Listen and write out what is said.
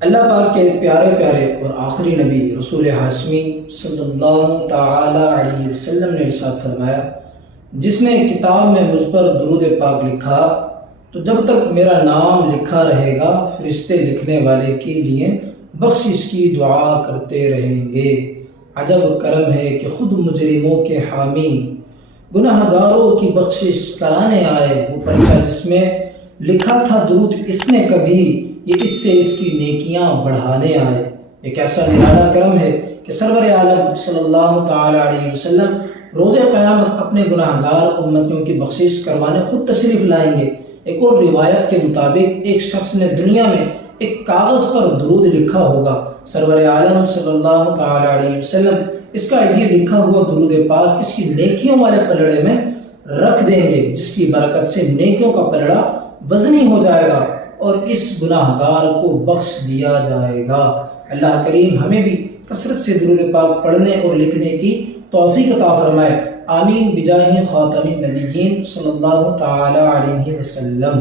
اللہ پاک کے پیارے پیارے اور آخری نبی رسول ہاشمی صلی اللہ تعالی علیہ وسلم نے ارشاد فرمایا، جس نے کتاب میں مجھ پر درود پاک لکھا تو جب تک میرا نام لکھا رہے گا فرشتے لکھنے والے کے لیے بخشش کی دعا کرتے رہیں گے۔ عجب کرم ہے کہ خود مجرموں کے حامی گناہ گاروں کی بخشش کرانے آئے۔ وہ پرچہ جس میں لکھا تھا درود اس نے کبھی، یہ اس سے اس کی نیکیاں بڑھانے آئے۔ ایک ایسا نرالا کرم ہے کہ سرور عالم صلی اللہ تعالی علیہ وسلم روز قیامت اپنے گناہ گار امتیوں کی بخشش کروانے خود تشریف لائیں گے۔ ایک اور روایت کے مطابق ایک شخص نے دنیا میں ایک کاغذ پر درود لکھا ہوگا، سرور عالم صلی اللہ تعالی علیہ وسلم اس کا یہ لکھا ہوا درود پاک اس کی نیکیوں والے پلڑے میں رکھ دیں گے، جس کی برکت سے نیکیوں کا پلڑا وزنی ہو جائے گا اور اس گناہ گار کو بخش دیا جائے گا۔ اللہ کریم ہمیں بھی کثرت سے درود پاک پڑھنے اور لکھنے کی توفیق عطا فرمائے، آمین بجاہ خاتم النبیین صلی اللہ تعالی علیہ وسلم۔